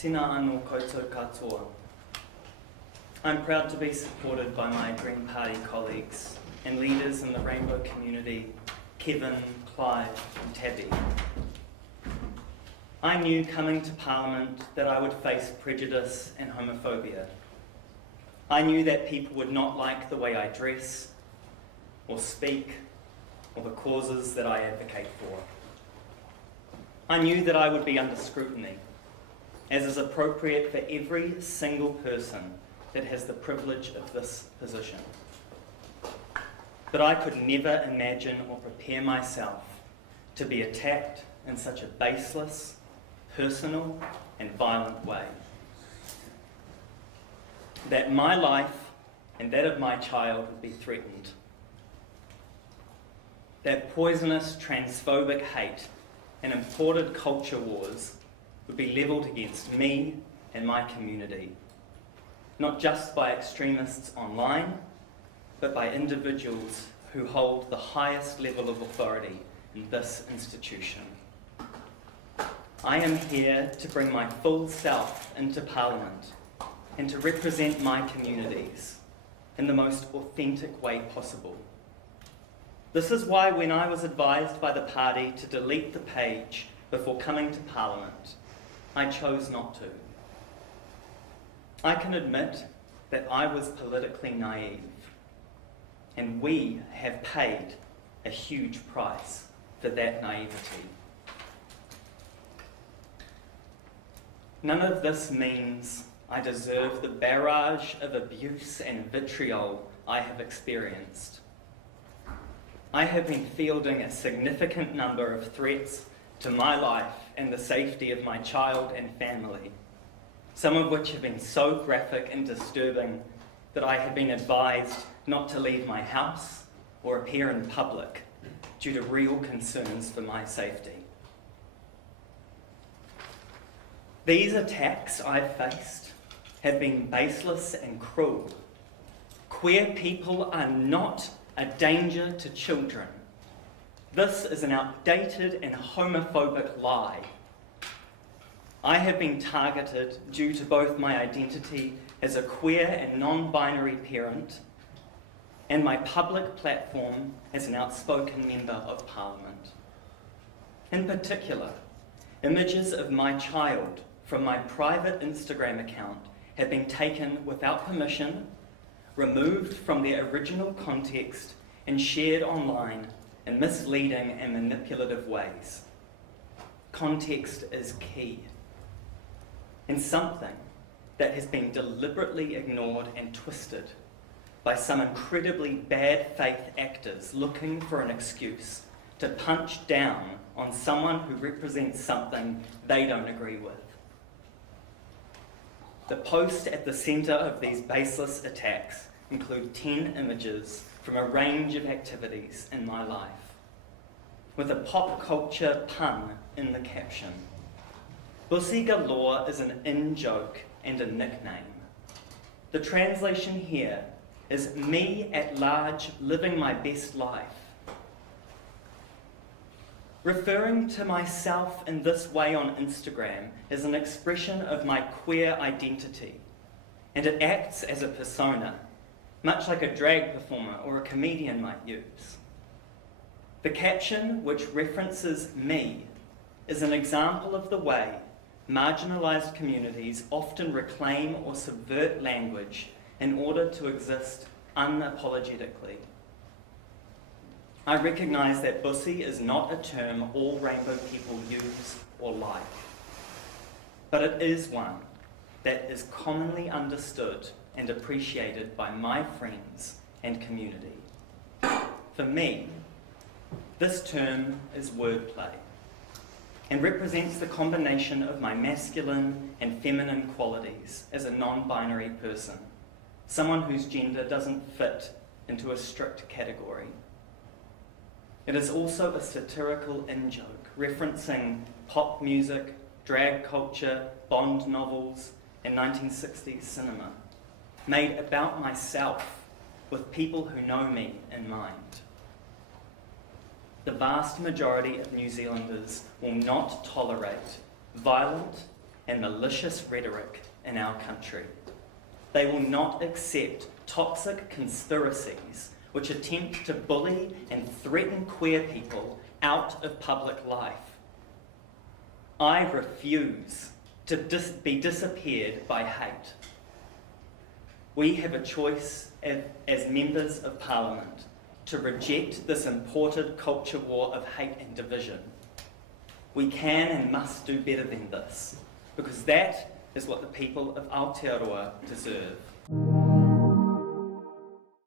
Tēnā anō koutou katoa. I'm proud to be supported by my Green Party colleagues and leaders in the rainbow community, Kevin, Clive and Tabby. I knew coming to Parliament that I would face prejudice and homophobia. I knew that people would not like the way I dress or speak or the causes that I advocate for. I knew that I would be under scrutiny, as is appropriate for every single person that has the privilege of this position. But I could never imagine or prepare myself to be attacked in such a baseless, personal and violent way. That my life and that of my child would be threatened. That poisonous transphobic hate and imported culture wars would be levelled against me and my community, not just by extremists online, but by individuals who hold the highest level of authority in this institution. I am here to bring my full self into Parliament and to represent my communities in the most authentic way possible. This is why when I was advised by the party to delete the page before coming to Parliament, I chose not to. I can admit that I was politically naive, and we have paid a huge price for that naivety. None of this means I deserve the barrage of abuse and vitriol I have experienced. I have been fielding a significant number of threats to my life and the safety of my child and family, some of which have been so graphic and disturbing that I have been advised not to leave my house or appear in public due to real concerns for my safety. These attacks I've faced have been baseless and cruel. Queer people are not a danger to children. This is an outdated and homophobic lie. I have been targeted due to both my identity as a queer and non-binary parent and my public platform as an outspoken member of Parliament. In particular, images of my child from my private Instagram account have been taken without permission, removed from their original context, and shared online in misleading and manipulative ways. Context is key, and something that has been deliberately ignored and twisted by some incredibly bad faith actors looking for an excuse to punch down on someone who represents something they don't agree with. The posts at the centre of these baseless attacks include 10 images from a range of activities in my life, with a pop culture pun in the caption. Bussy galore is an in-joke and a nickname. The translation here is me at large living my best life. Referring to myself in this way on Instagram is an expression of my queer identity, and it acts as a persona, much like a drag performer or a comedian might use. The caption, which references me, is an example of the way marginalised communities often reclaim or subvert language in order to exist unapologetically. I recognise that bussy is not a term all rainbow people use or like, but it is one that is commonly understood and appreciated by my friends and community. For me, this term is wordplay and represents the combination of my masculine and feminine qualities as a non-binary person, someone whose gender doesn't fit into a strict category. It is also a satirical in-joke, referencing pop music, drag culture, Bond novels, and 1960s cinema, made about myself with people who know me in mind. The vast majority of New Zealanders will not tolerate violent and malicious rhetoric in our country. They will not accept toxic conspiracies which attempt to bully and threaten queer people out of public life. I refuse to be disappeared by hate. We have a choice as members of Parliament to reject this imported culture war of hate and division. We can and must do better than this, because that is what the people of Aotearoa deserve.